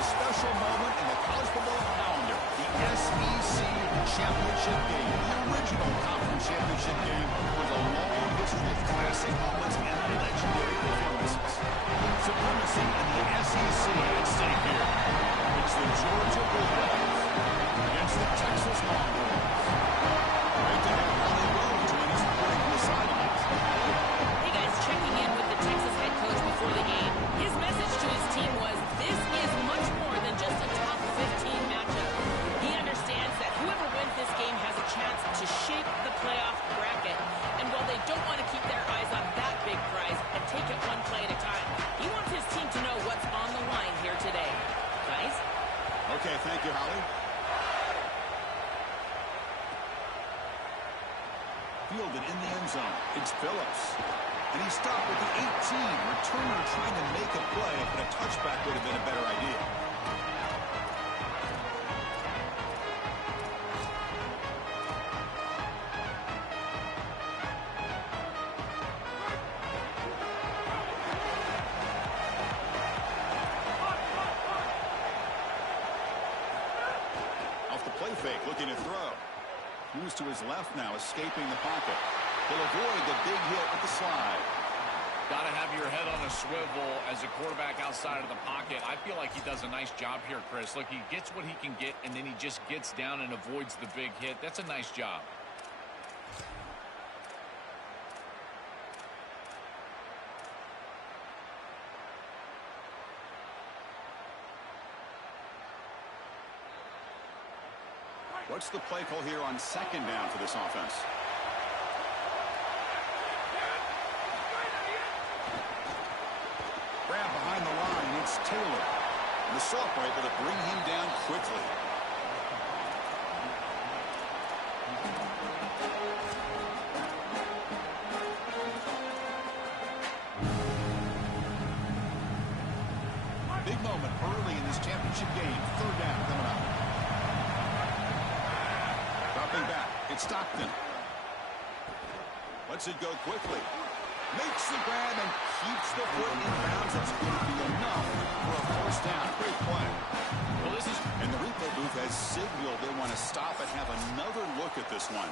a special moment in the college football calendar, the SEC championship game. The original conference championship game with a long history of classic moments and legendary performances. Supremacy in the SEC at stake here. It's the Georgia Bulldogs against the Texas Longhorns. Great to have Holly Rowe join us reporting from the sidelines. Hey guys, checking in with the Texas head coach before the game. His message to his team was, this is much more than just a top 15 matchup. He understands that whoever wins this game has a chance to shape the playoff bracket. And while they don't want to keep their eyes on that big prize and take it one play at a time, he wants his team to know what's on the line here today. Guys? Okay, thank you, Holly. Fielded in the end zone. It's Phillips. And he stopped with the 18. Returner trying to make a play, but a touchback would have been a better idea. Off the play fake, looking to throw. Moves to his left now, escaping the pocket. He'll avoid the big hit with the slide. Got to have your head on a swivel as a quarterback outside of the pocket. I feel like he does a nice job here, Chris. Look, he gets what he can get, and then he just gets down and avoids the big hit. That's a nice job. What's the play call here on second down for this offense? Grab behind the line. It's Taylor. And the sophomore able to bring him down quickly. Big moment early in this championship game. Third down coming up. Dropping back. It's Stockton. Lets it go quickly. Makes the grab and keeps the foot in bounds. That's going to be enough for a first down. Great play. Well, this is... And the replay booth has signaled they want to stop and have another look at this one.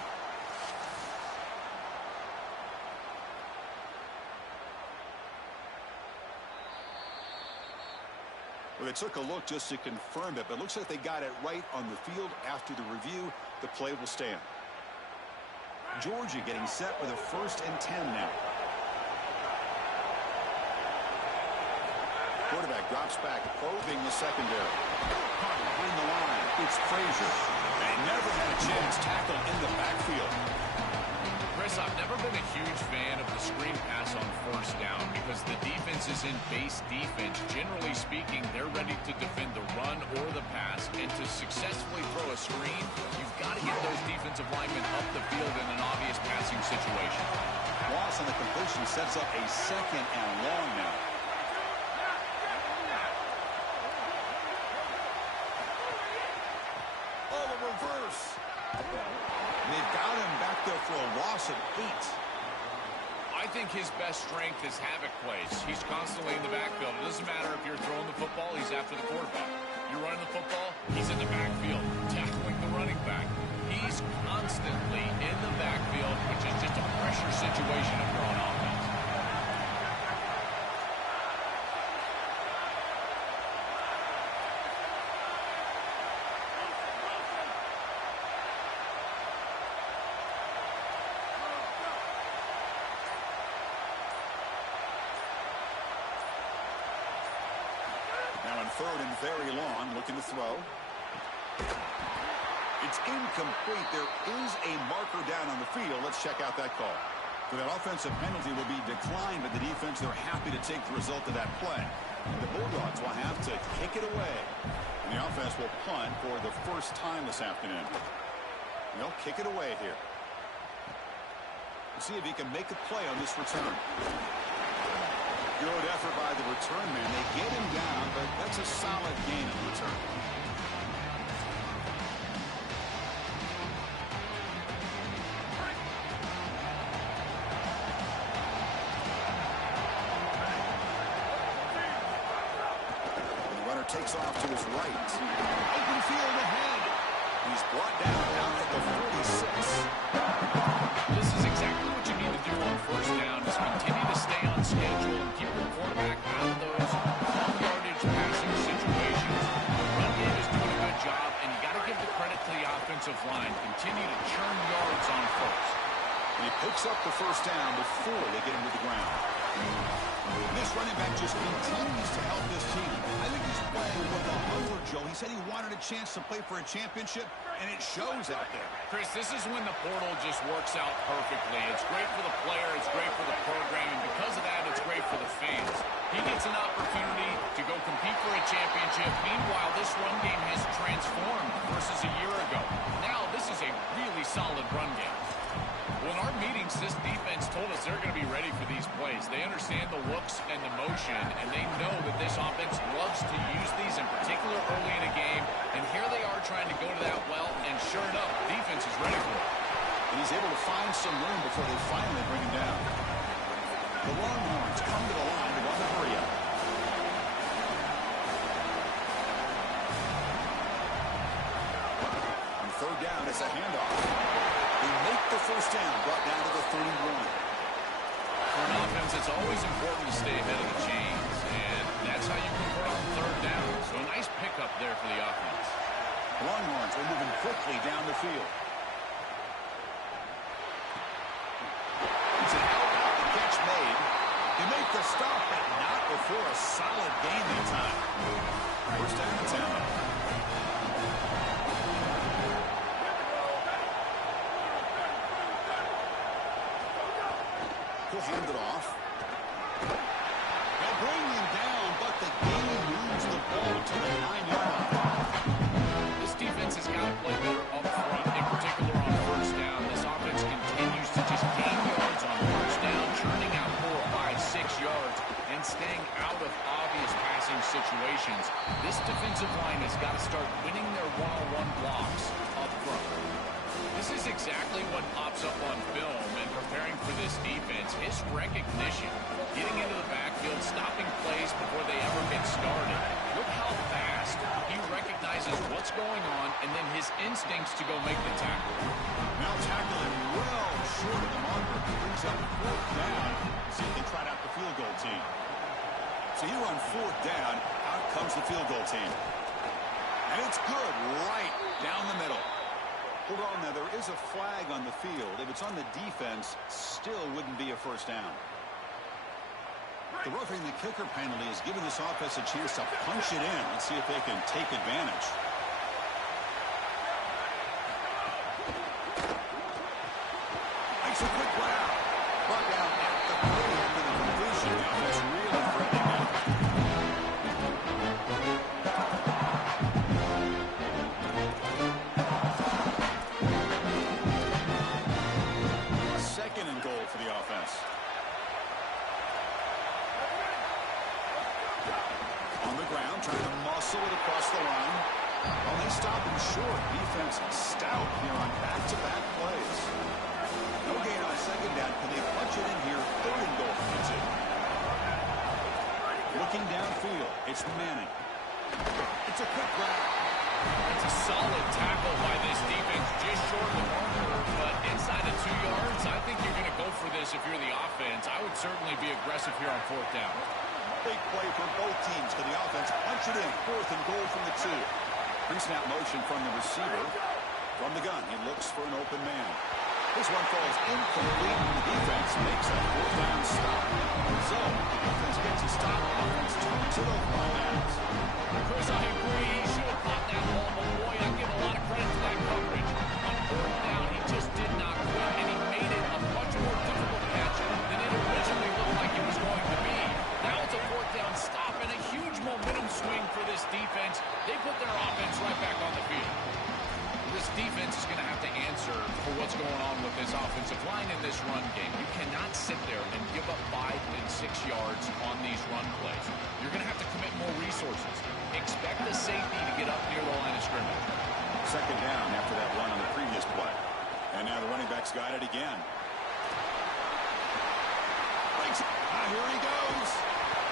Well, they took a look just to confirm it, but it looks like they got it right on the field. After the review, the play will stand. Georgia getting set with a 1st and 10 now. Quarterback drops back, probing the secondary. Caught behind the line. It's Frazier. They never had a chance tackled in the backfield. Chris, I've never been a huge fan of the screen pass on first down because the defense is in base defense. Generally speaking, they're ready to defend the run or the pass, and to successfully throw a screen, you've got to get those defensive linemen up the field in an obvious passing situation. Loss on the completion sets up a 2nd and long now. Oh, the reverse. And they've got him back there for a loss of 8. I think his best strength is havoc plays. He's constantly in the backfield. It doesn't matter if you're throwing the football, he's after the quarterback. You're running the football, he's in the backfield, tackling the running back. He's constantly in the backfield, which is just a pressure situation if you're on offense. Now in 3rd and very long, looking to throw. It's incomplete. There is a marker down on the field. Let's check out that call. So that offensive penalty will be declined by the defense. They're happy to take the result of that play. And the Bulldogs will have to kick it away. And the offense will punt for the first time this afternoon. And they'll kick it away here. Let's see if he can make a play on this return. Good effort by the return man. They get him down, but that's a solid gain in return. takes off to his right. Open field ahead. He's brought down out at the 46. This is exactly what you need to do on first down, is continue to stay on schedule and keep your quarterback out of those long yardage passing situations. The run game is doing a good job, and you got to give the credit to the offensive line. Continue to churn yards on first. And he picks up the first down before they get him to the ground. This running back just continues to help this team. I think he's playing with a hunger, Joe. He said he wanted a chance to play for a championship, and it shows out there. Chris, this is when the portal just works out perfectly. It's great for the player, it's great for the program, and because of that, it's great for the fans. He gets an opportunity to go compete for a championship. Meanwhile, this run game has transformed versus a year ago. Now, this is a really solid run game. Well, in our meetings, this defense told us they're going to be ready for these plays. They understand the looks and the motion, and they know that this offense loves to use these, in particular early in a game. And here they are trying to go to that well, and sure enough, the defense is ready for it. And he's able to find some room before they finally bring him down. The Longhorns come to the line to run the hurry up. On third down, it's a handoff. They make the first down, brought down to the 31. For an offense, it's always important to stay ahead of the chains, and that's how you convert on third down. So a nice pickup there for the offense. Longhorns are moving quickly down the field. It's an out, the catch made. They make the stop, but not before a solid gain in time. First down and 10. He'll hand it off. They'll bring him down, but the game moves the ball to the 9-yard line. This defense has got to play better up front, in particular on first down. This offense continues to just gain yards on first down, churning out 4, 5, 6 yards, and staying out of obvious passing situations. This defensive line has got to start winning their one-on-one blocks up front. This is exactly what pops up on film and preparing for this defense. His recognition, getting into the backfield, stopping plays before they ever get started. Look how fast he recognizes what's going on, and then his instincts to go make the tackle. Now tackling well short of the marker. Brings up fourth down. See if they trot out the field goal team. So here on fourth down, out comes the field goal team. And it's good right down the middle. Hold on, now there is a flag on the field. If it's on the defense, still wouldn't be a first down. The roughing the kicker penalty has given this offense a chance to punch it in. Let's see if they can take advantage. Makes a quick round. Brought down at the 30 after the completion. The offense really threatening now. Second and goal for the offense. On the ground, trying to muscle it across the line. Well, they stop him short. Defense stout here on back-to-back plays. No gain on second down. Can they punch it in here? Third and goal for the two. Looking downfield, it's Manning. It's a quick grab. It's a solid tackle by this defense, just short of the marker, but inside of 2 yards, I think you're going to go for this if you're the offense. I would certainly be aggressive here on fourth down. Big play for both teams. Can the offense punch it in? Fourth and goal from the two. Pre-snap motion from the receiver. From the gun, he looks for an open man. This one falls incomplete. The defense makes a fourth down stop. So, the defense gets a stop. Offense turns it over on downs. Chris, I agree. He should have caught that ball, but boy, I give a lot of credit to that coverage. On fourth down, he just did not quit, and he made it a much more difficult catch than it originally looked like it was going to be. Now it's a fourth down stop and a huge momentum swing for this defense. They put their offense right back on the field. This defense is going to have to answer for what's going on with this offensive line in this run game. You cannot sit there and give up 5 and 6 yards on these run plays. You're going to have to commit more resources. Expect the safety to get up near the line of scrimmage. Second down after that run on the previous play. And now the running back's got it again. Breaks it. Here he goes.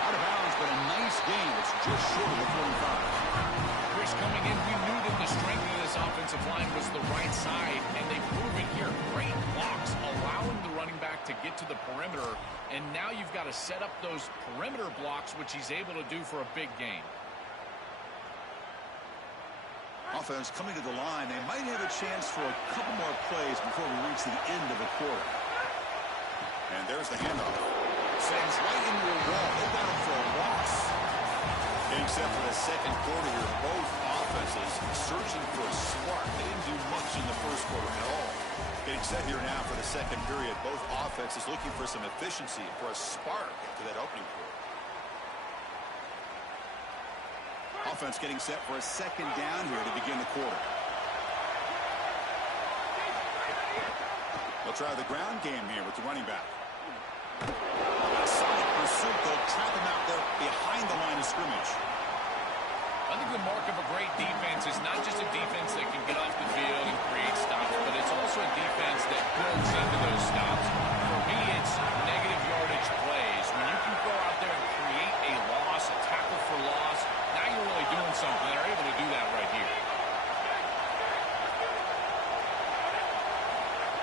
Out of bounds, but a nice gain. It's just short of the 45. to the perimeter, and now you've got to set up those perimeter blocks, which he's able to do for a big gain. Offense coming to the line. They might have a chance for a couple more plays before we reach the end of the quarter. And there's the handoff. Sends right into a wall. They're down for a loss. Getting set for the second quarter here. Both offenses searching for a spark. They didn't do much in the first quarter at all. Getting set here now for the second period. Both offenses looking for some efficiency, for a spark to that opening quarter. Offense getting set for a second down here to begin the quarter. They'll try the ground game here with the running back. Solid pursuit. They'll trap him out there behind the line of scrimmage. I think the mark of a great defense is not just a defense that can get off the field and create stops, but it's also a defense that builds into those stops. For me, it's negative yardage plays. When you can go out there and create a loss, a tackle for loss, now you're really doing something. They're able to do that right here.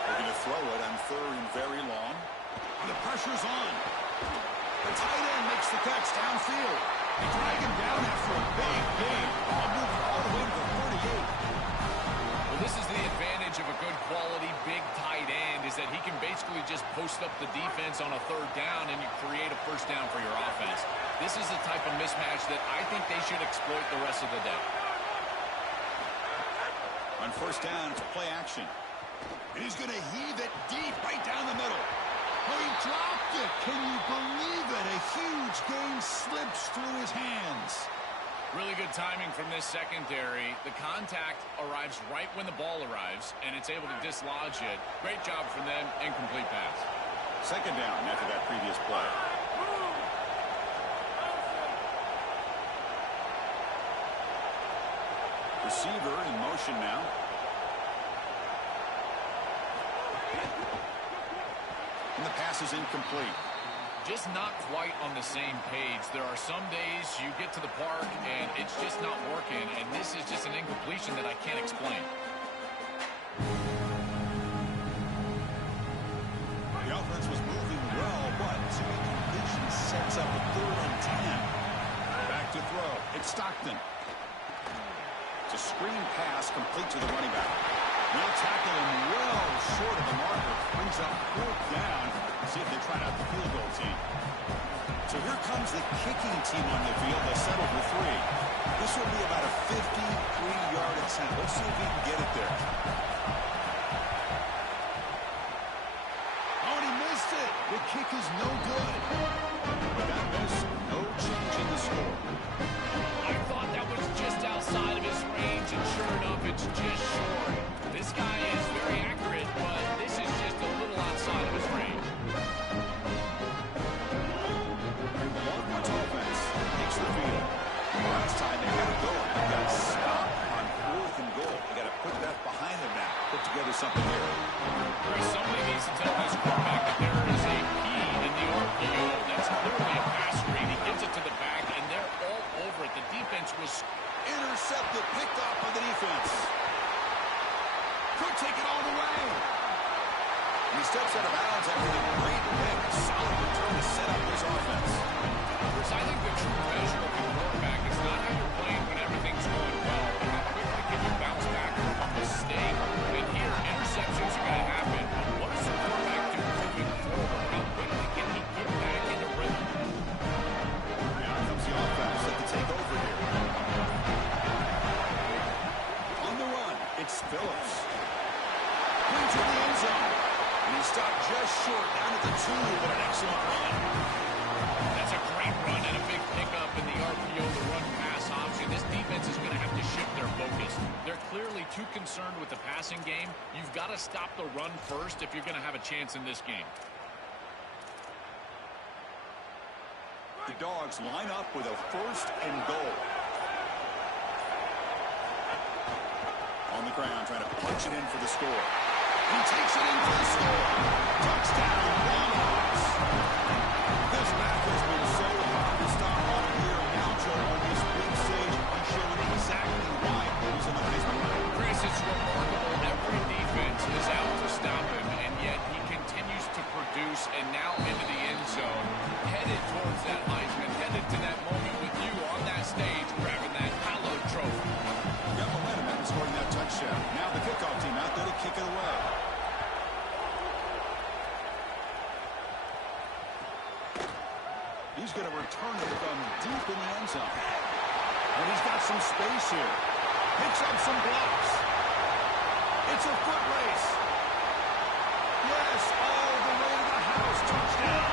They're going to throw it on third and very long. The pressure's on. The tight end makes the catch downfield. They drag him down after a big gain. Ball moving all the way to the 38. Well, this is the advantage of a good quality big tight end, is that he can basically just post up the defense on a third down and you create a first down for your offense. This is the type of mismatch that I think they should exploit the rest of the day. On first down, it's play action. And he's going to heave it deep right down the middle. Oh, he dropped it. Can you believe it? A huge gain slips through his hands. Really good timing from this secondary. The contact arrives right when the ball arrives, and it's able to dislodge it. Great job from them. Incomplete pass. Second down after that previous play. Receiver in motion now. And the pass is incomplete. Just not quite on the same page. There are some days you get to the park and it's just not working, and this is just an incompletion that I can't explain. The offense was moving well, but two incompletions sets up a 3rd and 10. Back to throw. It's Stockton. It's a screen pass complete to the running back. Now tackling well short of the marker. Brings up 4th down. See if they try out the field goal team. So here comes the kicking team on the field. They settle for 3. This will be about a 53-yard attempt. Let's see if we can get it there. Oh, and he missed it. The kick is no good. With that miss, no change in the score. I thought that was just outside of his range, and sure enough, it's just short. This guy is very accurate, but this is just a little outside of his range. Baltimore's offense takes the field. Last time they had to go, they got stopped on 4th and goal. They got to put that behind them now. Put together something here. Chris, somebody needs to tell this quarterback that there is a key in the RPO. That's clearly a pass read. He gets it to the back, and they're all over it. The defense was Intercepted, picked off by the defense. Could take it all the way. And he steps out of bounds after the great pick. Solid return to set up this offense. Chris, I think the true measure of a quarterback is not how you're playing when everything's going well, but how quickly can you bounce back from a mistake. And here, interceptions are going to happen. What does the quarterback do moving forward? How quickly can he get back into rhythm? Now comes the offense set to take over here. On the run, it's Phillips. Into the end zone. And he stopped just short, down at the 2, but an excellent run. That's a great run and a big pickup in the RPO, the run-pass option. This defense is going to have to shift their focus. They're clearly too concerned with the passing game. You've got to stop the run first if you're going to have a chance in this game. The Dogs line up with a 1st and goal. On the ground, trying to punch it in for the score. He takes it in for the score. Touchdown, Bulldogs. This back has been so hard to stop on here in Aljo on this big stage. He's showing exactly why he's in the Heisman running. Chris, it's remarkable. Every defense is out to stop him, and yet he continues to produce and going to return it from deep in the end zone. And he's got some space here. Picks up some blocks. It's a foot race. Yes, all the way to the house. Touchdown.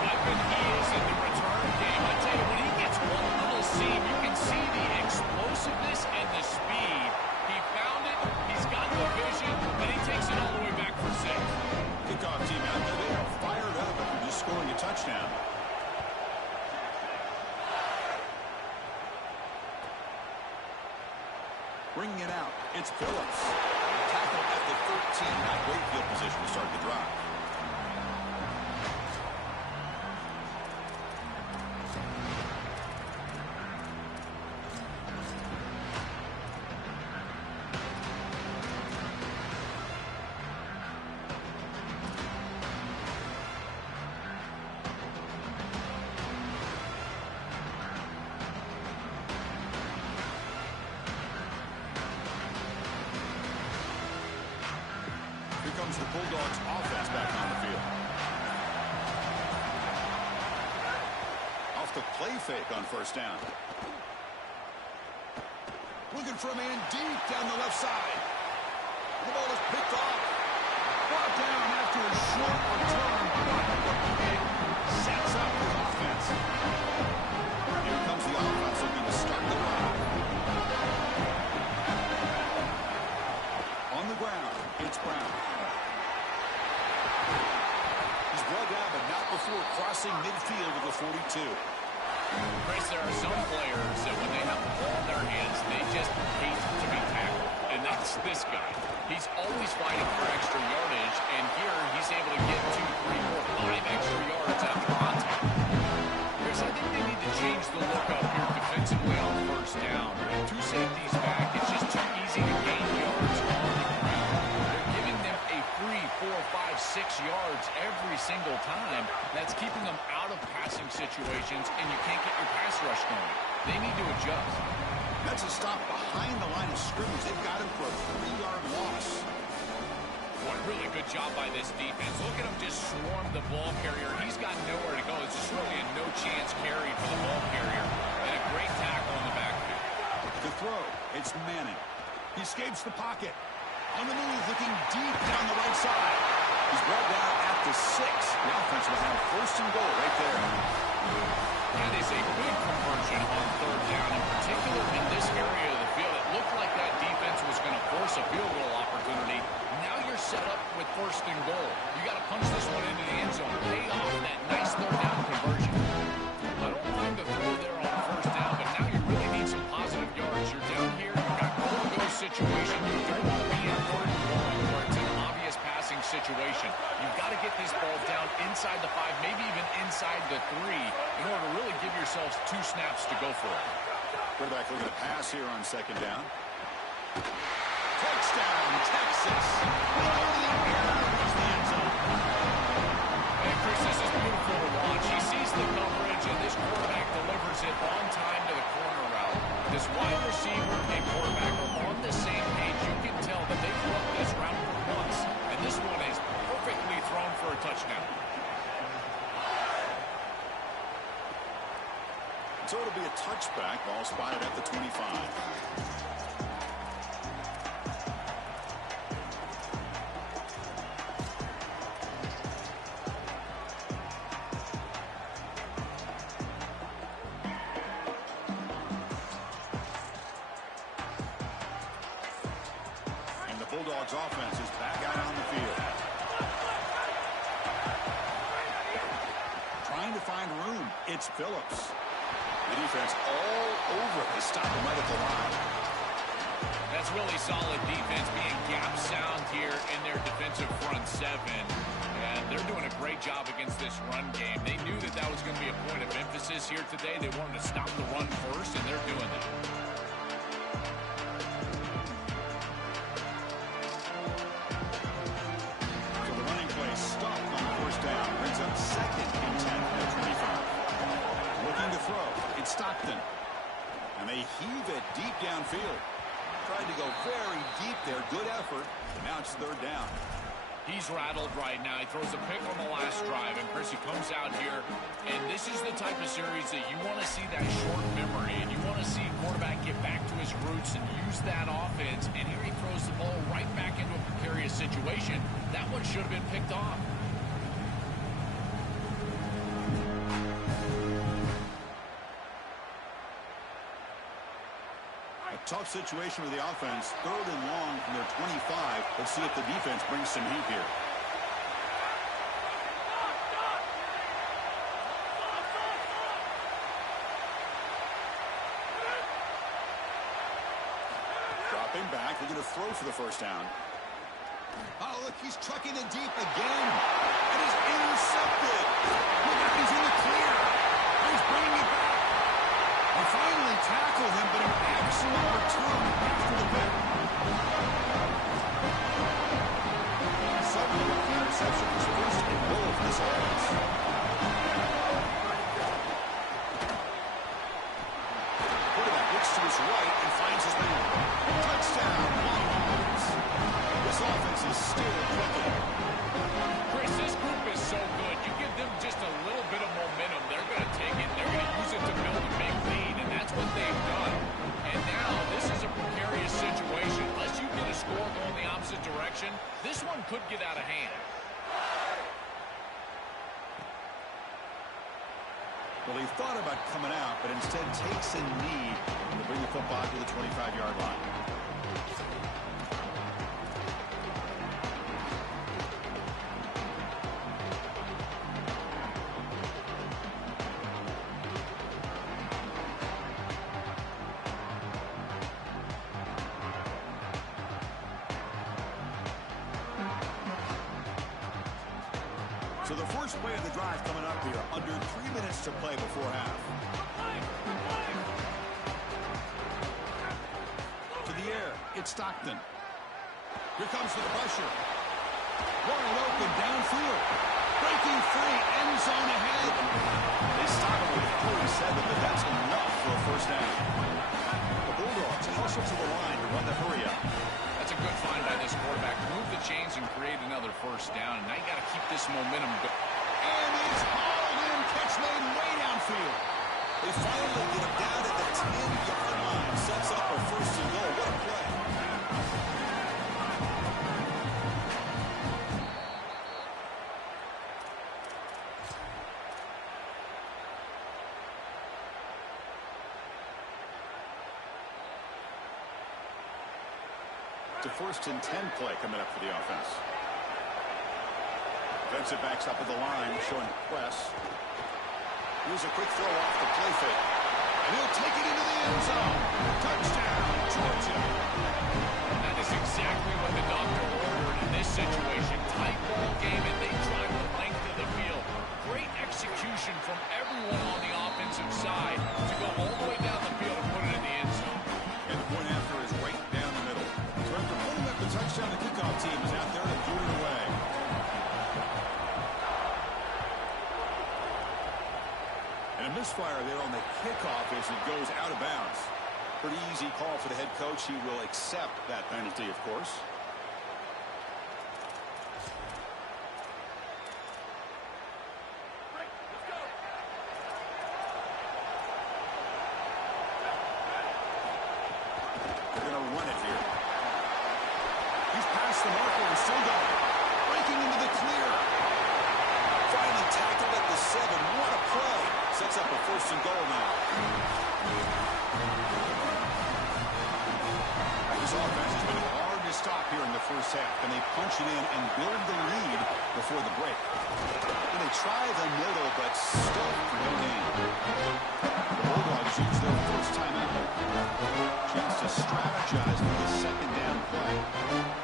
Weapon he is in the return game. I tell you, when he gets one little seam, you can see the explosiveness and the speed. He found it, he's got the vision, and he takes it all the way back for 6. Kickoff team out there, they are fired up after just scoring a touchdown. Bringing it out, it's Phillips. Tackle at the 13, not great field position to start the drive. Comes the Bulldogs offense back on the field. Off the play fake on first down. Looking for a man deep down the left side. The ball is picked off. Brought down after a short return. It sets up his offense. Here comes the offense looking to start the drive. On the ground, it's Brown. Brought down, but not before crossing midfield of the 42. Chris, there are some players that when they have the ball in their hands, they just hate to be tackled. And that's this guy. He's always fighting for extra yardage, and here he's able to get 2, 3, 4, 5 extra yards after contact. Chris, I think they need to change the look up here defensively on first down. With 2 safeties back, it's just too easy to gain yards on the ground. They're giving them a 3, 4, 5, 6 yards every single time. That's keeping them out of passing situations, and you can't get your pass rush going. They need to adjust. That's a stop behind the line of scrimmage. They've got him for a 3-yard loss. One really good job by this defense. Look at him just swarm the ball carrier. He's got nowhere to go. It's just really a no-chance carry for the ball carrier. And a great tackle in the backfield. The throw, it's Manning. He escapes the pocket. On the move, looking deep down the right side. He's brought down at the 6. The offense will have first and goal right there. That is a big conversion on third down, in particular in this area of the field. It looked like that defense was going to force a field goal opportunity. Now you're set up with first and goal. You got to punch this one into the end zone. Pay off that nice third down conversion. I don't mind the throw there on first down, but now you really need some positive yards. You're down here, you've got goal-to-go situation. You don't want to be in third and going where it's an obvious passing situation. You've got to get this ball down inside the 5, maybe even inside the 3, in order to really give yourselves 2 snaps to go for it. Quarterback looking to pass here on second down. Touchdown, Texas. They go to the air. There's the end zone. Hey, Chris, this is beautiful to watch. He sees the coverage, and this quarterback delivers it on time to the corner route. This wide receiver and quarterback are on the same page. You can tell that they've run this route for months, and this one is perfectly thrown for a touchdown. So it'll be a touchback. Ball spotted at the 25. Bulldogs offense is back out on the field. Trying to find room. It's Phillips. The defense all over the stop him right at the line. That's really solid defense, being gap sound here in their defensive front 7. And they're doing a great job against this run game. They knew that that was going to be a point of emphasis here today. They wanted to stop the run first, and they're doing that. Stockton. And they heave it deep downfield. Tried to go very deep there. Good effort. Now it's third down. He's rattled right now. He throws a pick on the last drive, and Chris, he comes out here, and this is the type of series that you want to see that short memory, and you want to see quarterback get back to his roots and use that offense, and here he throws the ball right back into a precarious situation. That one should have been picked off. Tough situation with the offense. 3rd and long from their 25. Let's see if the defense brings some heat here. Dropping back. They're going to throw for the first down. Oh, look, he's trucking it deep again. It is intercepted. Look out, he's in the clear. He's bringing it back. They finally tackled him, but an excellent return after the pick. Suddenly, the interception is first and goal for this offense. Quarterback looks to his right and finds his man. Touchdown, Longhorns. This offense is still clicking. Chris, this group is so good. You give them just a little bit of momentum, they're going to take it. They're going to use it to build a big lead, and that's what they've done. And now this is a precarious situation. Unless you get a score going the opposite direction, this one could get out of hand. Well, he thought about coming out, but instead takes a knee to bring the football to the 25-yard line. So the first play of the drive coming up here, under 3 minutes to play before half. To the air, it's Stockton. Here comes the pressure. Wide open downfield. Breaking free, end zone ahead. They stop it with 47, but that's enough for a first down. The Bulldogs hustle to the line to run the hurry up. That's a good find by this quarterback. Move the chains and create another first down. And now you got to keep this momentum going. And it's hauled in. Catch made way downfield. They finally get him down at the 10-yard line. Sets up a first and goal. What a play. It's a first and 10 play coming up for the offense. Defensive backs up at the line, showing press. Here's a quick throw off the play fake. And he'll take it into the end zone. Touchdown, Georgia. That is exactly what the doctor ordered in this situation. Tight ball game, and they drive the length of the field. Great execution from everyone on the offensive side to go all the way down the field and put it in the end zone. And the point after is right down the middle. So after putting up the touchdown, the kickoff team is out there to boot it away. And a misfire there on the kickoff as it goes out of bounds. Pretty easy call for the head coach. He will accept that penalty, of course. They're going to run it here. He's past the marker and still got it. Breaking into the clear. Finally tackled at the 7. What a play. Sets up a first and goal now. This offense has been hard to stop here in the first half, and they punch it in and build the lead before the break. And they try the middle, but still for no gain. The Bulldogs use their first timeout. Chance to strategize for the second down play.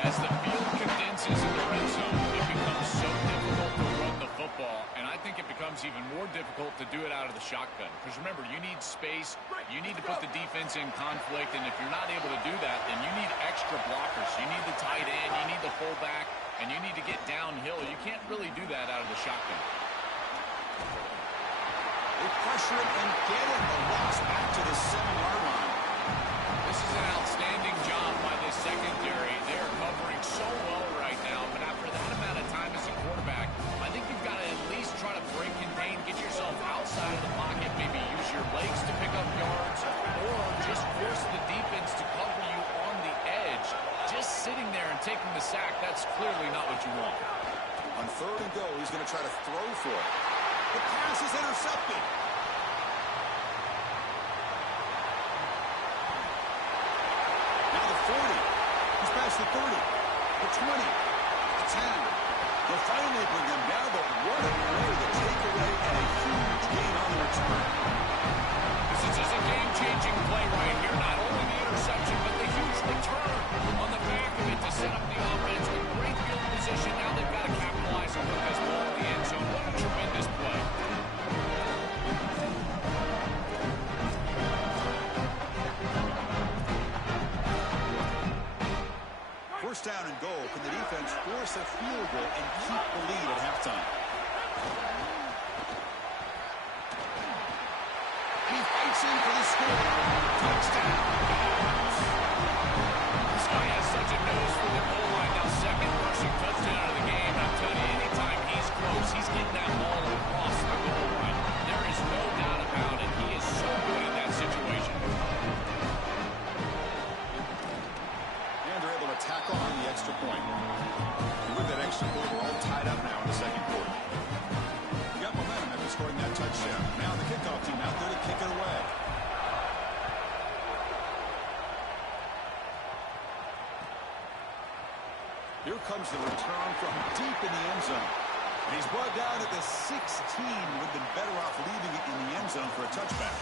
As the field condenses in the red zone, it becomes so difficult to run the football, and I think it becomes even more difficult to do it out of the shotgun. Because remember, you need space, you need to put the defense in conflict, and if you're not able to do that, then you need extra blockers. You need the tight end, you need the fullback, and you need to get downhill. You can't really do that out of the shotgun. They pressure it and get it. The loss back to the 7-yard line. This is an outstanding job by this secondary. They are covering so well right now, but after that amount of the sack. That's clearly not what you want. On 3rd and goal, he's going to try to throw for it. The pass is intercepted. Now the 40. He's past the 30. The 20. The 10. They'll finally bring him down, but what a play to take away and a huge gain on the return. This is just a game-changing play right here. Not only the interception, but the huge return on the back of it to set up the offense with great field position. Now they've got to capitalize and put this ball in the end zone. What a tremendous play. First down and goal. Can the defense force a field goal and keep the lead at halftime? And he fights in for the score. Touchdown. This guy has such a nose for the goal line. Now second rushing touchdown of the game. I'm telling you, anytime he's close, he's getting that ball across the goal line. There is no doubt about it. He is so good in that situation. Tackle on the extra point. And with that extra point, we're all tied up now in the second quarter. You got momentum after scoring that touchdown. Now the kickoff team out there to kick it away. Here comes the return from deep in the end zone. And he's brought down at the 16. Would have been better off leaving it in the end zone for a touchback.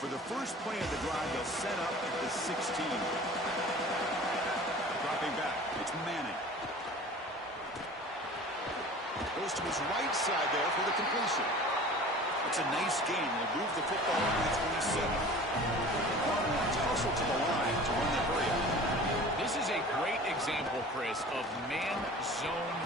For the first play of the drive, they'll set up at the 16. Dropping back, it's Manning. Goes to his right side there for the completion. It's a nice game. They'll move the football over the 27. Longhorns hustle to the line to run the hurry up. This is a great example, Chris, of man-zone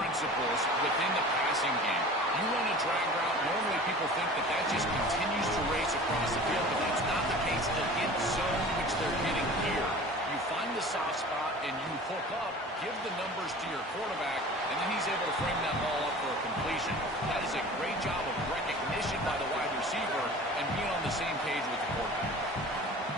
principles within the passing game. You run a drag route, normally people think that that just continues to race across the field, but that's not the case against zone, which they're getting here. You find the soft spot and you hook up, give the numbers to your quarterback, and then he's able to frame that ball up for a completion. That is a great job of recognition by the wide receiver and being on the same page with the quarterback.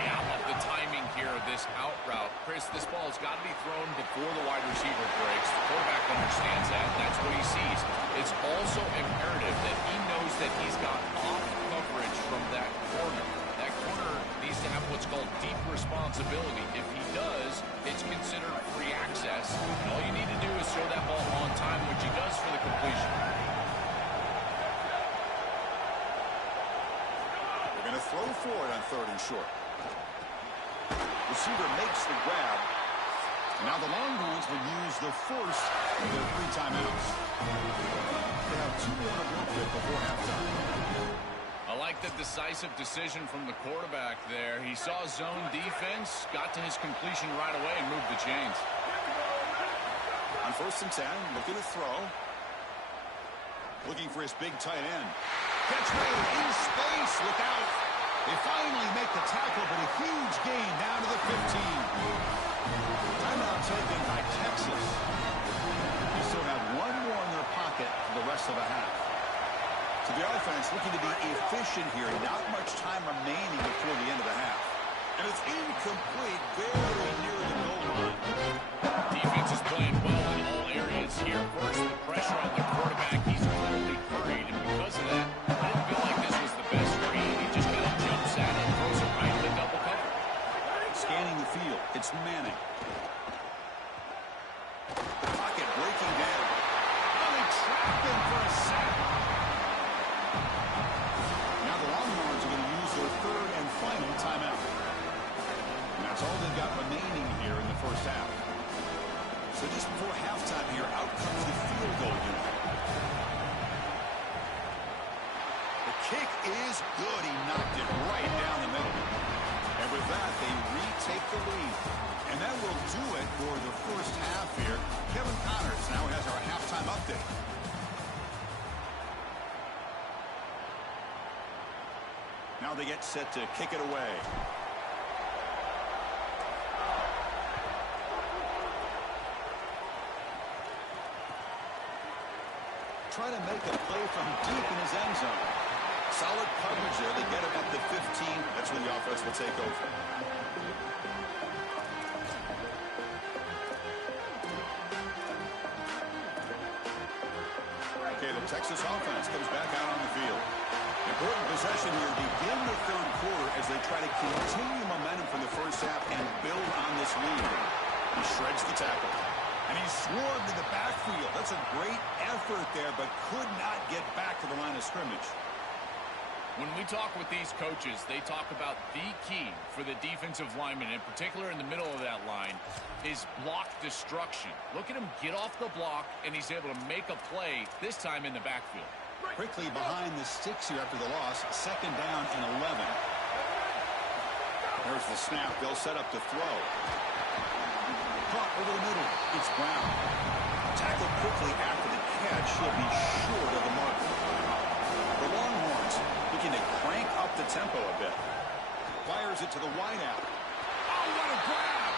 Yeah, I love the timing here of this out route. Chris, this ball has got to be thrown before the wide receiver breaks. The quarterback understands that. That's what he sees. It's also imperative that he knows that he's got off coverage from that corner. That corner needs to have what's called deep responsibility. If he does, it's considered free access. And all you need to do is throw that ball on time, which he does for the completion. They're going to throw for it on 3rd and short. Receiver makes the grab. Now the Longhorns will use the first of their 3 timeouts. They have 2 more to work with before halftime. I like the decisive decision from the quarterback there. He saw zone defense, got to his completion right away, and moved the chains. On 1st and 10, looking to throw. Looking for his big tight end. Catch made in space. Look out. They finally make the tackle, but a huge gain down to the 15. Timeout taken by Texas. They still have 1 more in their pocket for the rest of the half. So the offense looking to be efficient here. Not much time remaining before the end of the half. And it's incomplete, very near the goal line. Defense is playing well in all areas here. First, the pressure on the quarterback. He's clearly hurried, and because of that, I didn't feel like this was the best read. He just kind of jumps at it and throws it right into double cover. Scanning the field, it's Manning. Pocket breaking down. Oh, they trap him for a sack. Now the Longhorns are going to use their 3rd and final timeout. And that's all they've got remaining here in the first half. So just before halftime here, out comes the field goal unit. The kick is good. He knocked it right down the middle. And with that, they retake the lead. And that will do it for the first half here. Kevin Connors now has our halftime update. Now they get set to kick it away. Trying to make a play from deep in his end zone. Solid coverage there. They get it at the 15. That's where the offense will take over. Okay, the Texas offense comes back out on the field. Important possession here to begin the third quarter as they try to continue momentum from the first half and build on this lead. He shreds the tackle. And he swarmed to the backfield. That's a great effort there, but could not get back to the line of scrimmage. When we talk with these coaches, they talk about the key for the defensive lineman, in particular in the middle of that line, is block destruction. Look at him get off the block, and he's able to make a play, this time in the backfield. Quickly behind the sticks here after the loss. 2nd down and 11. There's the snap. They'll set up to throw. Caught over the middle. It's Brown. Tackled quickly after the catch. He'll be short of the mark. The Longhorns looking to crank up the tempo a bit. Fires it to the wideout. Oh, what a grab!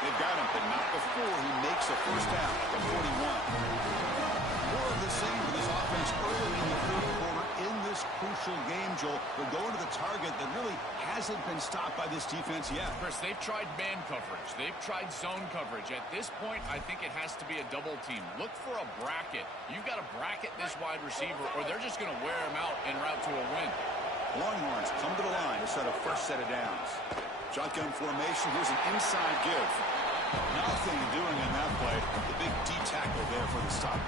They've got him, but not before he makes a first down at the 41. More of the same for this offense early in the third quarter in this crucial game, Joel. They're going to the target that really hasn't been stopped by this defense yet. Chris, they've tried man coverage. They've tried zone coverage. At this point, I think it has to be a double team. Look for a bracket. You've got to bracket this wide receiver, or they're just going to wear him out en route to a win. Longhorns come to the line to set a first set of downs. Shotgun formation. Here's an inside give. Nothing doing in that play. The big D tackle there for the stop.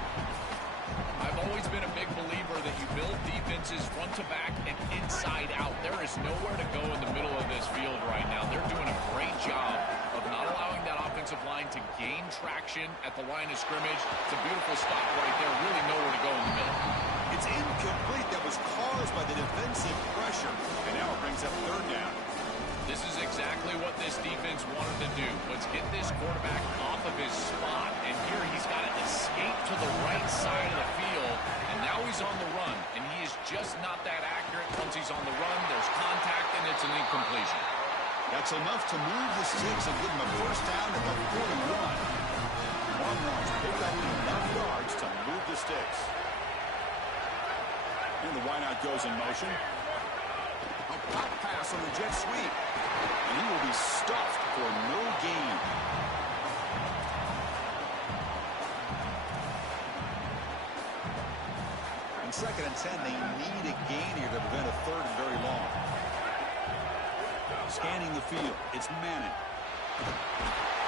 I've always been a big believer that you build defenses front to back and inside out. There is nowhere to go in the middle of this field right now. They're doing a great job of not allowing that offensive line to gain traction at the line of scrimmage. It's a beautiful stop right there. Really nowhere to go in the middle. It's incomplete. That was caused by the defensive pressure. And now it brings up 3rd down. This is exactly what this defense wanted to do. Let's get this quarterback off of his spot. And here he's got to escape to the right side of the field. And now he's on the run. And he is just not that accurate. Once he's on the run, there's contact, and it's an incompletion. That's enough to move the sticks and give him a first down at the 41. Longhorns pick up enough yards to move the sticks. And the wideout goes in motion. A pop pass on the jet sweep. And he will be stuffed for no gain. On 2nd and 10, they need a gain here to prevent a 3rd and very long. Scanning the field, it's Manning.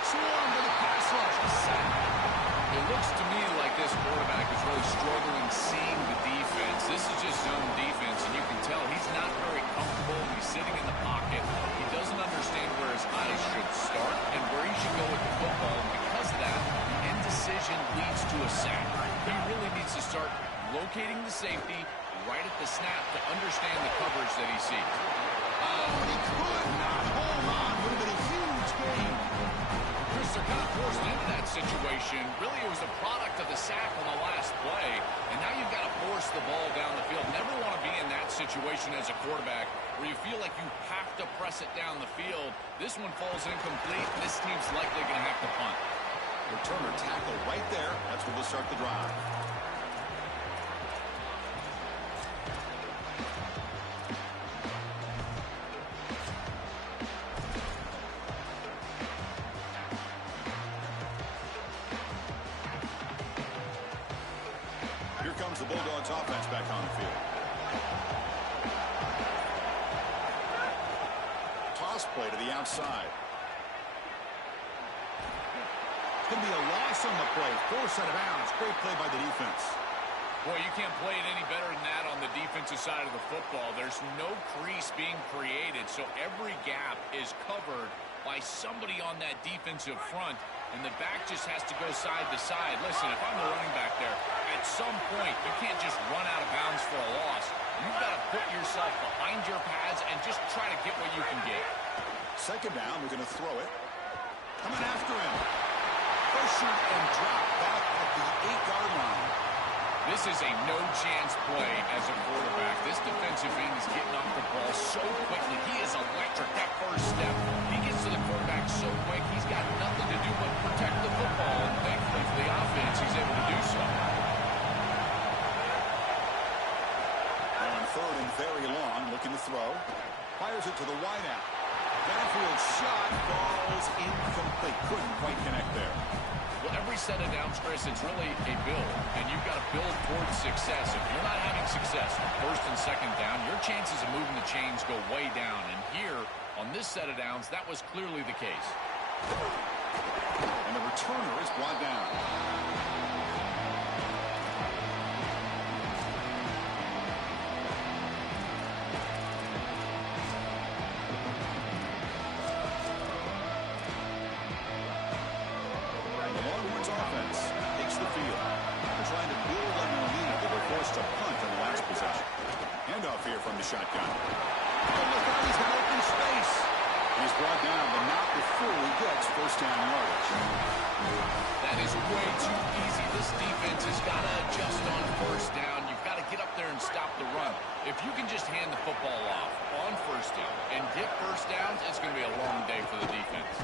Swarm to the pass rush. It looks to me like this quarterback is really struggling seeing the defense. This is just zone defense, and you can tell he's not very comfortable. He's sitting in the pocket. He doesn't understand where his eyes should start and where he should go with the football. And because of that, the indecision leads to a sack. He really needs to start locating the safety right at the snap to understand the coverage that he sees. Oh, and he could not hold on. Would have been a huge gain. Chris, they're kind of forced into that situation. Really, it was a product of the sack on the last play, and now you've got to force the ball down the field. Never want to be in that situation as a quarterback where you feel like you have to press it down the field. This one falls incomplete. This team's likely going to have to punt. Returner tackle right there. That's where they'll start the drive. Here comes the Bulldogs offense back on the field. Toss play to the outside. It's going to be a loss on the play. Forced out of bounds. Great play by the defense. Boy, you can't play it any better than that on the defensive side of the football. There's no crease being created, so every gap is covered by somebody on that defensive front, and the back just has to go side to side. Listen, if I'm the running back there, at some point, you can't just run out of bounds for a loss. You've got to put yourself behind your pads and just try to get what you can get. 2nd down, we're going to throw it. Coming after him. Pressured and dropped back at the 8-yard line. This is a no-chance play as a quarterback. This defensive end is getting off the ball so quickly. He is electric, that first step. He gets to the quarterback so quick, he's got nothing to do but protect the football. And thankfully for the offense, he's able to do so. On 3rd and very long, to throw. Fires it to the wideout. Downfield shot falls incomplete. Couldn't quite connect there. Well, every set of downs, Chris, it's really a build, and you've got to build towards success. If you're not having success on first and second down, your chances of moving the chains go way down. And here, on this set of downs, that was clearly the case. And the returner is brought down. From the shotgun. Oh, look out, he's got open space. He's brought down, but not before he gets first down yardage. That is way too easy. This defense has got to adjust on first down. You've got to get up there and stop the run. If you can just hand the football off on first down and get first downs, it's going to be a long day for the defense.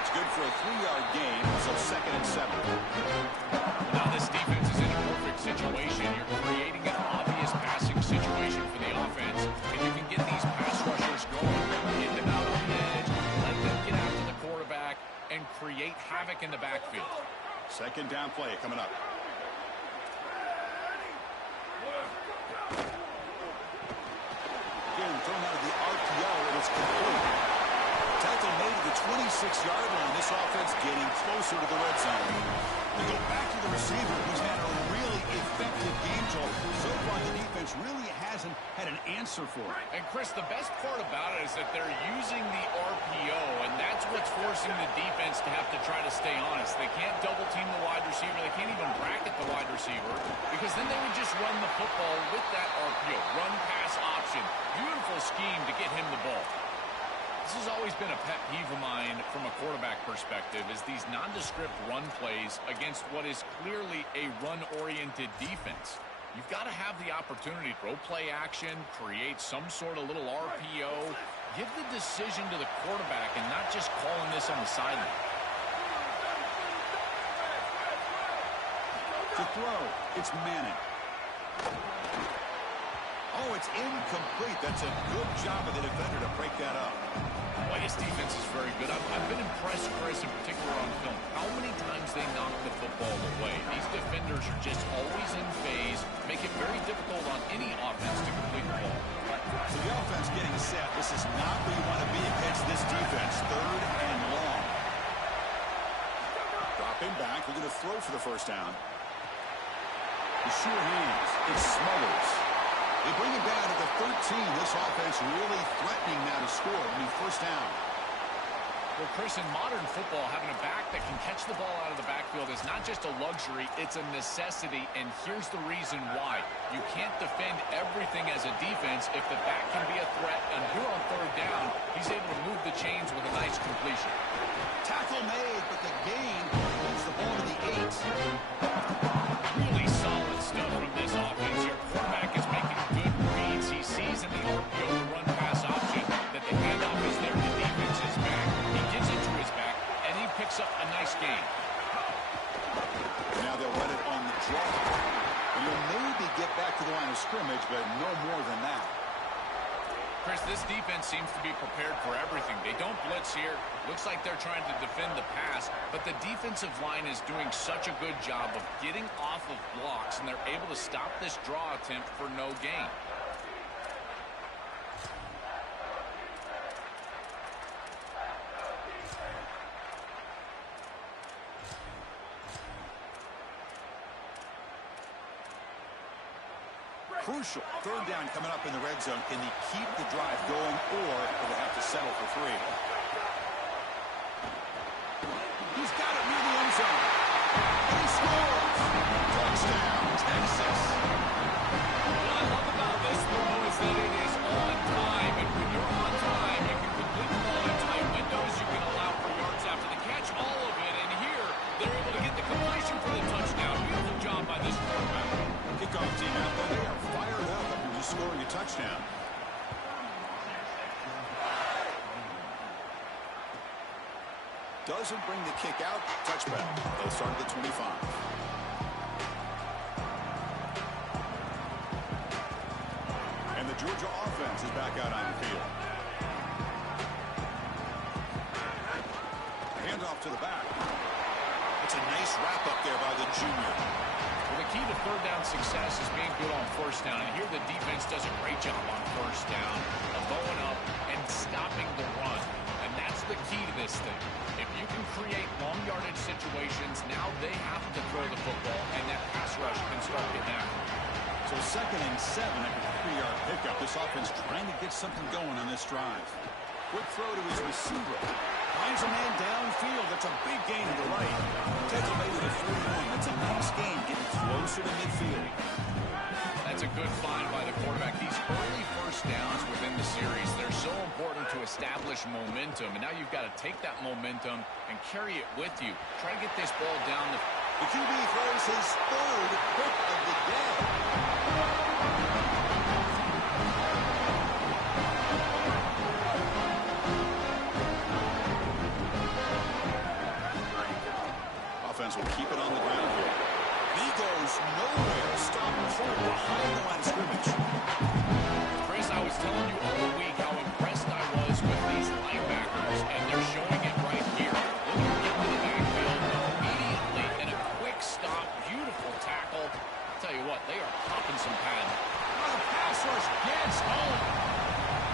It's good for a 3-yard gain, so 2nd and 7. Now this defense is in a perfect situation. You're creating an obvious passing situation for the offense, and you can get these pass rushers going. Get them out on the edge, let them get after the quarterback, and create havoc in the backfield. 2nd down play coming up. Again, thrown out of the RPO, and it's complete. Tackle made at the 26-yard line. This offense getting closer to the red zone. They go back to the receiver, who's had a really effective game total. So far, the defense really hasn't had an answer for it. And, Chris, the best part about it is that they're using the RPO, and that's what's forcing the defense to have to try to stay honest. They can't double-team the wide receiver. They can't even bracket the wide receiver, because then they would just run the football with that RPO. Run-pass option. Beautiful scheme to get him the ball. This has always been a pet peeve of mine from a quarterback perspective, is these nondescript run plays against what is clearly a run-oriented defense. You've got to have the opportunity to throw play action, create some sort of little RPO, give the decision to the quarterback and not just calling this on the sideline. To throw, it's Manning. Oh, it's incomplete. That's a good job of the defender to break that up. Well, his defense is very good. I've been impressed, Chris, in particular on film, how many times they knock the football away. These defenders are just always in phase, make it very difficult on any offense to complete the ball. So the offense getting set. This is not where you want to be against this defense. 3rd and long. Dropping back, looking to throw for the first down. The sure hands. It's Smothers. They bring it down to the 13. This offense really threatening now to score. First down. Well, Chris, in modern football, having a back that can catch the ball out of the backfield is not just a luxury, it's a necessity, and here's the reason why. You can't defend everything as a defense if the back can be a threat, and here on 3rd down, he's able to move the chains with a nice completion. Tackle made, but the gain moves the ball to the 8. Really solid stuff from this offense. Your quarterback is making good reads. He sees in the RPO the run-pass option that the handoff is there. The defense is back. He gives it to his back, and he picks up a nice gain. Now they'll run it on the draw. And you'll maybe get back to the line of scrimmage, but no more than that. Chris, this defense seems to be prepared for everything. They don't blitz here. Looks like they're trying to defend the pass, but the defensive line is doing such a good job of getting off of blocks, and they're able to stop this draw attempt for no gain. Crucial. 3rd down coming up in the red zone. Can they keep the drive going, or will they have to settle for 3? He's got it near the end zone. And he scores. Touchdown, Texas. What I love about this throw is that it is on time. And when you're on time, you can complete the ball in tight windows. You can allow for yards after the catch, all of it. And here, they're able to get the completion for the touchdown. Beautiful job by this quarterback. Kickoff team out there. They are fired up after just scoring a touchdown. Doesn't bring the kick out. Touchback. They'll start at the 25. And the Georgia offense is back out on the field. Handoff to the back. It's a nice wrap up there by the junior. Well, the key to third down success is being good on first down. And here the defense does a great job on first down of going up and stopping the run. And that's the key to this thing. If you can create long yardage situations, now they have to throw the football, and that pass rush can start getting after. So 2nd and 7 after a 3-yard pickup. This offense trying to get something going on this drive. Quick throw to his receiver. Finds a man downfield. That's a big gain to the right. Takes him to the 41. That's a nice gain, getting closer to midfield. That's a good find by the quarterback. These early first downs within the series, they're so important to establish momentum. And now you've got to take that momentum and carry it with you. Try to get this ball down. The QB throws his 3rd pick of the day. Offense will keep it on the ground here. He goes nowhere. Stop short behind the line of scrimmage. Chris, I was telling you all week how impressed I was with these linebackers, and they're showing it right here. Look at him get to the backfield immediately, and a quick stop, beautiful tackle. I'll tell you what, they are popping some pads. Oh, the pass rush gets home.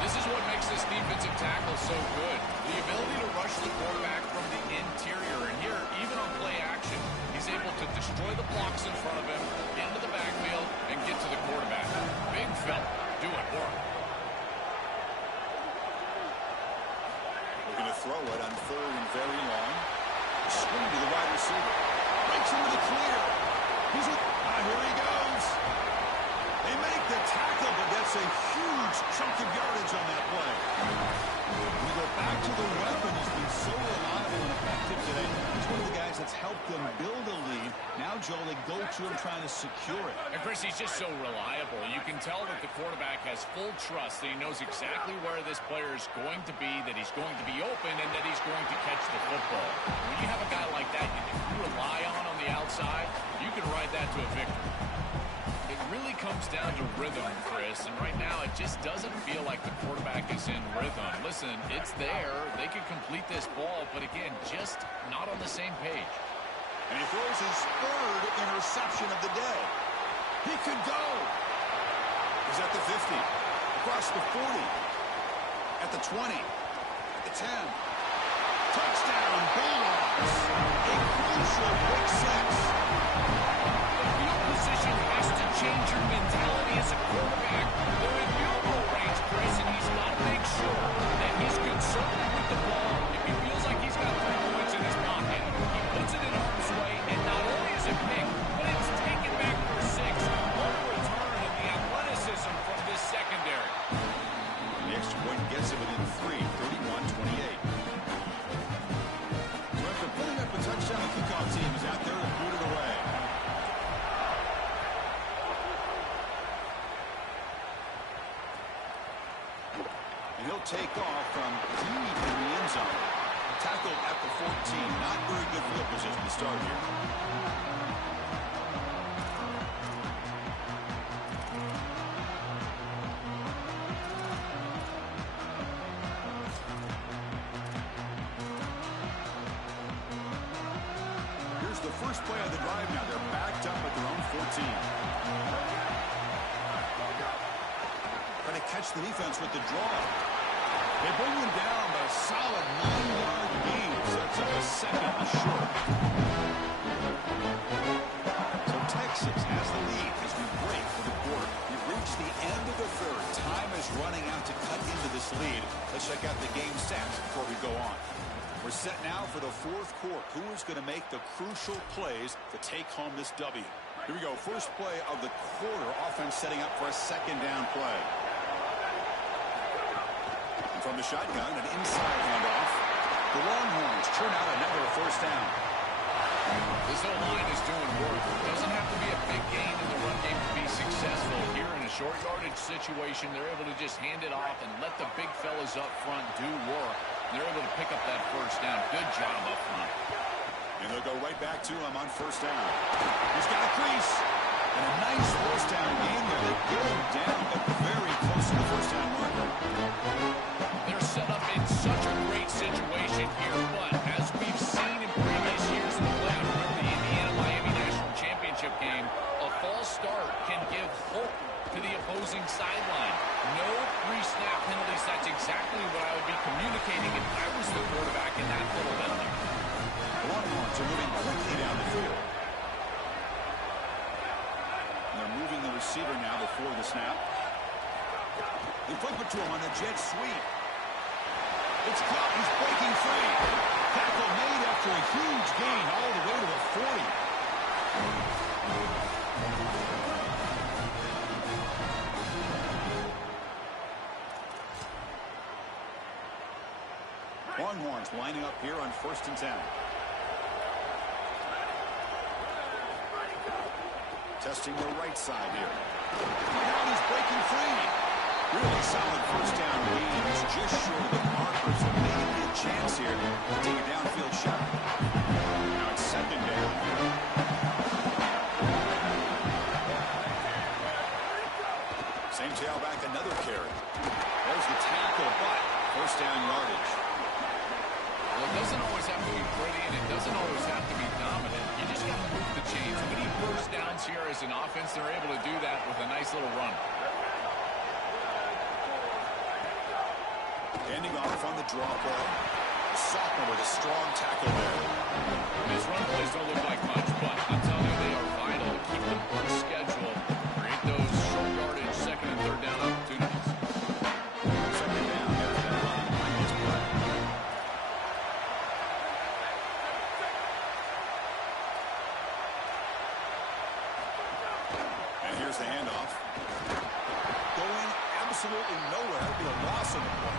This is what makes this defensive tackle so good. The ability to rush the quarterback from the interior. And here, even on play action, he's able to destroy the blocks in front of him, get into the backfield, and get to the quarterback. Big fella doing work. We're going to throw it on 3rd and very long. Screen to the wide receiver. Breaks into the clear. Here he goes. They make the tackle, but that's a huge chunk of yardage on that play. We go back to the weapon. He's been so reliable and effective today. He's one of the guys that's helped them build a lead. Now, Joel, they go to him trying to secure it. And Chris, he's just so reliable. You can tell that the quarterback has full trust that he knows exactly where this player is going to be, that he's going to be open, and that he's going to catch the football. When you have a guy like that, and you rely on the outside, you can ride that to a victory. It really comes down to rhythm, Chris, and right now it just doesn't feel like the quarterback is in rhythm. Listen, it's there. They could complete this ball, but again, just not on the same page. And he throws his 3rd interception of the day. He could go. He's at the 50, across the 40, at the 20, at the 10. Touchdown, Bulldogs. A crucial pick 6. Field position has to change your mentality as a quarterback. They're in field goal range, Chris, and he's got to make sure that he's conservative with the ball. If he feels like he's got 3 points in his pocket, he puts it in harm's way, and not only is it picked, but it's taken back for 6. What a return of the athleticism from this secondary. The extra point gets it within 3, 31-28. So after putting up a touchdown, the kickoff team is out there to boot it away. And he'll take off from deep in the end zone. Tackled at the 14. Not very good field position to start here. Here's the first play of the drive now. They're backed up at their own 14. Trying to catch the defense with the draw. They bring him down by a solid 9-yard gain. Sets up a 2nd and short. So Texas has the lead as we break for the quarter. We've reached the end of the 3rd. Time is running out to cut into this lead. Let's check out the game stats before we go on. We're set now for the 4th quarter. Who is going to make the crucial plays to take home this W? Here we go. First play of the quarter. Offense setting up for a 2nd down play. From the shotgun, an inside handoff. The Longhorns turn out another 1st down. This whole line is doing work. It doesn't have to be a big gain in the run game to be successful. Here in a short yardage situation, they're able to just hand it off and let the big fellas up front do work. They're able to pick up that 1st down. Good job up front. And they'll go right back to him on 1st down. He's got a crease. And a nice 1st down gain there. They get him down, but very close to the opposing sideline. No pre-snap penalties. That's exactly what I would be communicating if I was the quarterback in that little penalty. Longhorns are moving quickly down the field. And they're moving the receiver now before the snap. They flip it to him on a jet sweep. It's caught. He's breaking free. Tackle made after a huge gain all the way to the 40. Longhorns lining up here on 1st and 10. Testing the right side here. Now he's breaking free. Really solid 1st down gain. It's just short of the markers. So maybe a chance here to take a downfield shot. Now it's 2nd down. Same tailback, another carry. There's the tackle, but 1st down yardage. Well, it doesn't always have to be pretty, and it doesn't always have to be dominant. You just got to move the chains. We need 1st downs here as an offense. They're able to do that with a nice little run. Ending off on the draw play. The sophomore with a strong tackle there. His run plays don't look like much, but I'm telling you, they are vital to keep them on schedule, create those short yardage 2nd and 3rd down opportunities. 2nd down after that running previous play. And here's the handoff. Going absolutely nowhere. That'd be a loss on the play.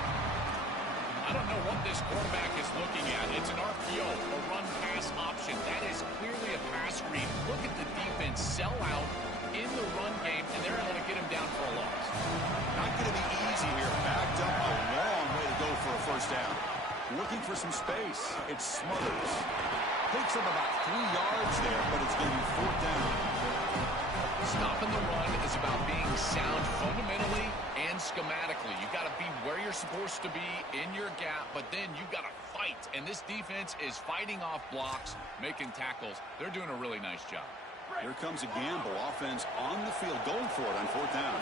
I don't know what this quarterback is looking at. It's an RPO, a run-pass option. That is clearly a pass read. Look at the defense sell out in the run game, and they're able to get him down for a loss. Not going to be easy here. Backed up a long way to go for a 1st down. Looking for some space. It smothers. Picks up about 3 yards there, but it's going to be 4th down. Stopping the run is about being sound fundamentally and schematically. You've got to be where you're supposed to be in your gap, but then you've got to fight. And this defense is fighting off blocks, making tackles. They're doing a really nice job. Here comes a gamble. Offense on the field, going for it on 4th down.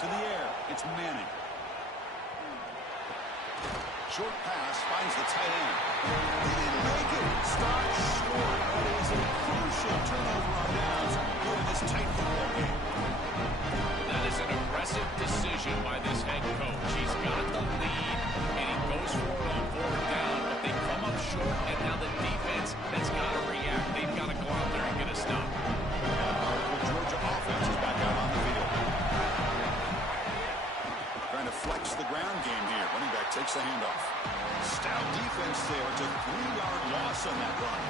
To the air. It's Manning. Short pass finds the tight end. He didn't make it. Stop short. That is a crucial turnover on downs here in this tight football game. That is an aggressive decision by this head coach. He's got the lead, and he goes for it on 4th down, but they come up short, and now the defense has got to react. They've got to go out there and get a stop. The Georgia offense is back out on the field. Trying to flex the ground game here. Running back takes the handoff. Stout defense there. It's a 3-yard loss on that run.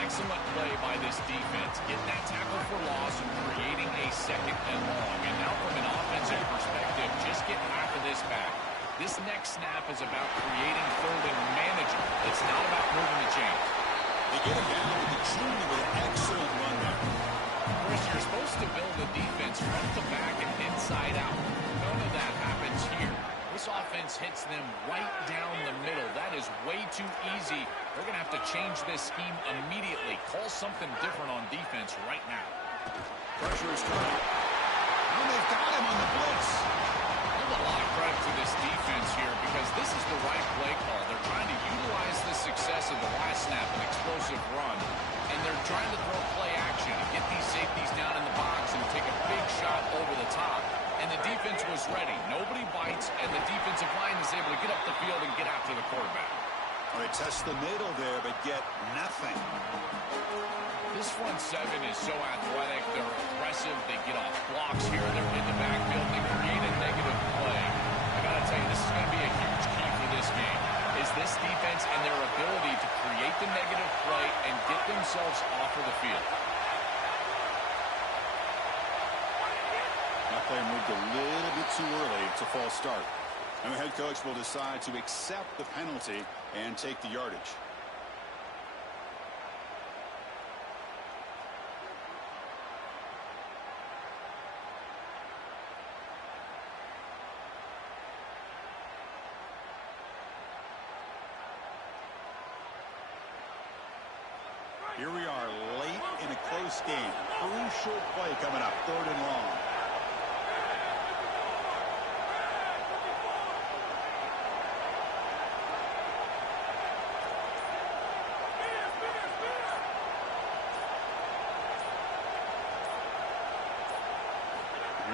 Excellent play by this defense. Getting that tackle for loss and creating a 2nd and long. And now from an offensive perspective, just get half of this back. This next snap is about creating 3rd and manageable. It's not about moving the chains. They get him down with the junior with an excellent run there. Chris, you're supposed to build a defense front to back and inside out. None of that happens here. This offense hits them right down the middle. That is way too easy. They're going to have to change this scheme immediately. Call something different on defense right now. Pressure is coming. And they've got him on the blitz. Give a lot of credit to this defense here because this is the right play call. They're trying to utilize the success of the last snap, an explosive run, and they're trying to throw play action and get these safeties down in the box and take a big shot over the top. And the defense was ready. Nobody bites, and the defensive line is able to get up the field and get after the quarterback. Well, they test the middle there, but get nothing. This front 7 is so athletic. They're aggressive. They get off blocks here. They're in the backfield. They create a negative play. I got to tell you, this is going to be a huge key for this game, is this defense and their ability to create the negative play and get themselves off of the field. That player moved a little bit too early. It's a false start. And the head coach will decide to accept the penalty and take the yardage. Here we are late in a close this game. Crucial play coming up, 3rd and long.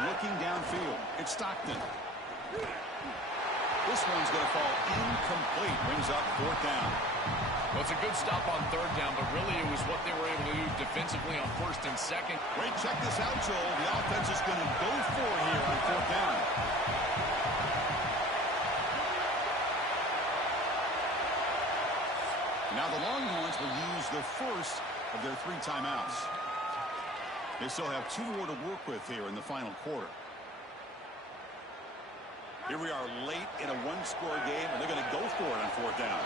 Looking downfield, it's Stockton. This one's going to fall incomplete. Brings up 4th down. Well, it's a good stop on 3rd down, but really it was what they were able to do defensively on 1st and 2nd. Wait, check this out, Joel. The offense is going to go for it here on 4th down. Now the Longhorns will use the first of their 3 timeouts. They still have 2 more to work with here in the final quarter. Here we are late in a 1-score game, and they're going to go for it on 4th down.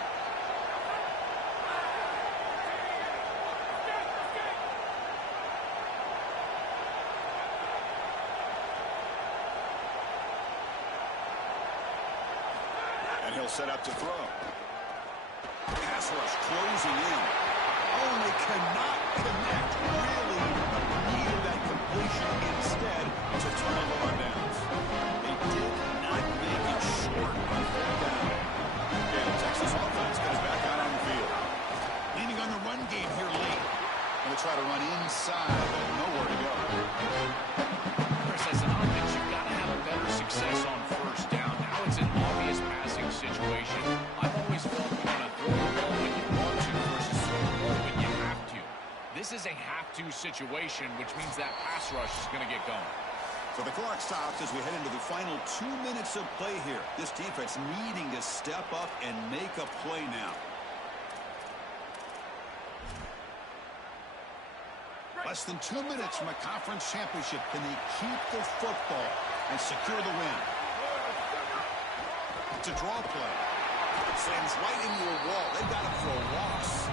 And he'll set up to throw. Pass rush closing in. Oh, and they cannot connect. Really needed that completion. Instead, it's a turnover on downs. They did not make it short on 4th down. Okay, the Texas offense comes back out on the field. Leaning on the run game here late. Going to try to run inside, but nowhere to go. Chris, as an offense, you've got to have a better success on 1st down. Now it's an obvious passing situation. I've always felt you want to throw the ball when you want to versus throw the ball when you have to. This is a have-to situation, which means that pass rush is going to get going. So the clock stops as we head into the final 2 minutes of play here. This defense needing to step up and make a play now. Less than 2 minutes from a conference championship. Can they keep the football and secure the win? It's a draw play. It sends right into a wall. They've got it for a loss.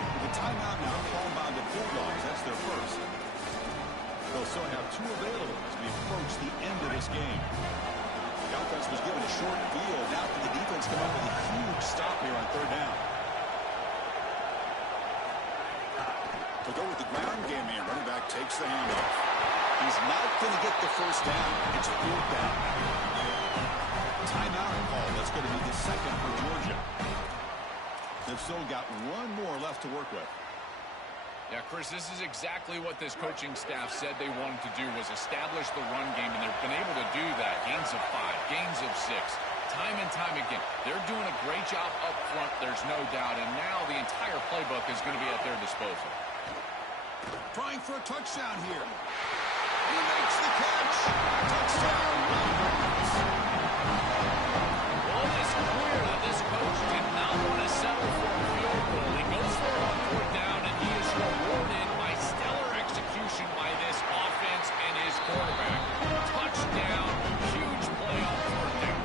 With the timeout now called by the Bulldogs. That's their first. They'll still have 2 available as we approach the end of this game. The offense was given a short field. Now can the defense come up with a huge stop here on 3rd down? To go with the ground game here, running back takes the handoff. He's not going to get the first down. It's 4th down. Timeout call. That's going to be the 2nd for Georgia. They've still got 1 more left to work with. Yeah, Chris, this is exactly what this coaching staff said they wanted to do, was establish the run game, and they've been able to do that. Gains of 5, gains of 6, time and time again. They're doing a great job up front, there's no doubt, and now the entire playbook is going to be at their disposal. Trying for a touchdown here. He makes the catch. Touchdown. Well, it is clear that this coach did not want to settle for a field goal. He goes for it on 4th down, and he is rewarded by stellar execution by this offense and his quarterback. Touchdown. Huge play on 4th down.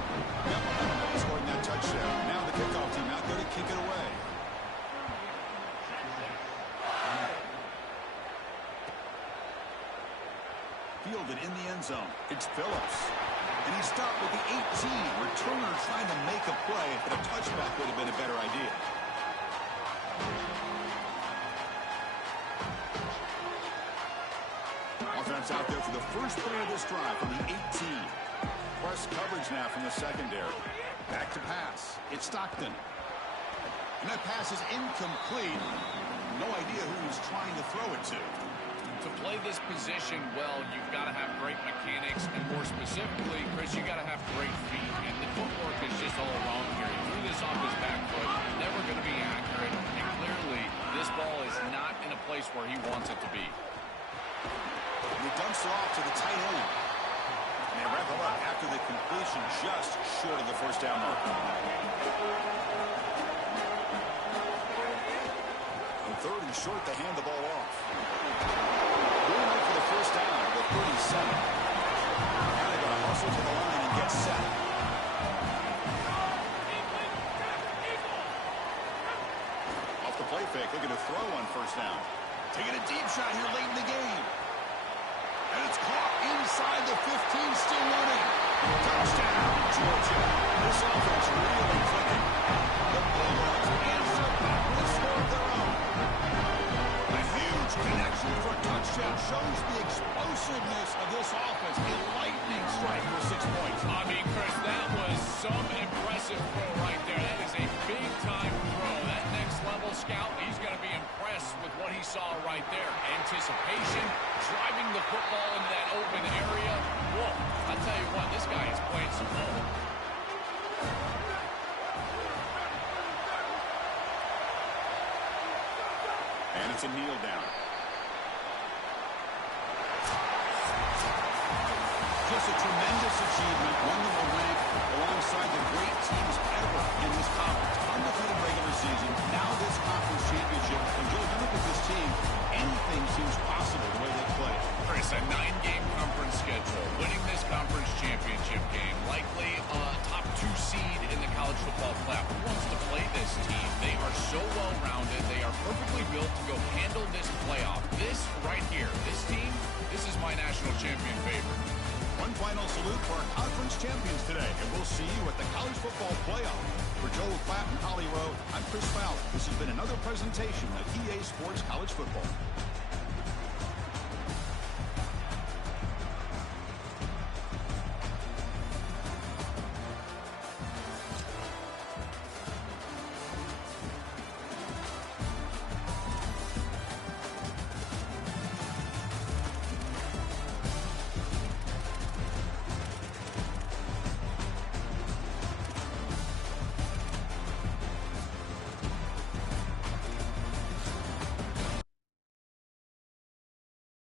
Got momentum by scoring that touchdown. Now the kickoff team out there to kick it away. Fielded in the end zone. It's Phillips. And he stopped with the 18. Returner trying to make a play, but a touchback would have been a better idea. Offense out there for the first play of this drive from the 18. Press coverage now from the secondary. Back to pass. It's Stockton. And that pass is incomplete. No idea who he's trying to throw it to. To play this position well, you've got to have great mechanics, and more specifically, Chris, you've got to have great feet. And the footwork is just all wrong here. He threw this off his back foot, never going to be accurate, and clearly this ball is not in a place where he wants it to be. He dumps it off to the tight end. And they wrap it up after the completion, just short of the first down mark. On 3rd and short, they hand the ball off. Going up for the first down at the 37. Now they're going to hustle to the line and get set. Off the play fake, looking to throw on first down. Taking a deep shot here late in the game. And it's caught inside the 15, still running. Touchdown, Georgia. This offense really clicking. The Bulldogs answer back with a score of their own. A huge connection for a touchdown. Shows the explosiveness of this offense. A lightning strike for 6 points. I mean, Chris, that was some impressive throw right there. That is a big-time throw. That next-level scout, he's going to be impressed with what he saw right there. Anticipation, driving the football into that open area. Whoa, I'll tell you what, this guy is playing some ball. And it's a kneel down. Just a tremendous achievement, one that will rank alongside the great teams ever in this conference. Undefeated regular season, now this conference championship. And Joe, you look at this team, anything seems possible the way they play. Chris, a 9-game conference schedule. Winning this conference championship game. Likely a top 2 seed in the college football playoff. Who wants to play this team? They are so well-rounded. They are perfectly built to go handle this playoff. This right here, this team, this is my national champion favorite. One final salute for our conference champions today, and we'll see you at the college football playoff. For Joe Clapp and Holly Rowe, I'm Chris Fowler. This has been another presentation of EA Sports College Football.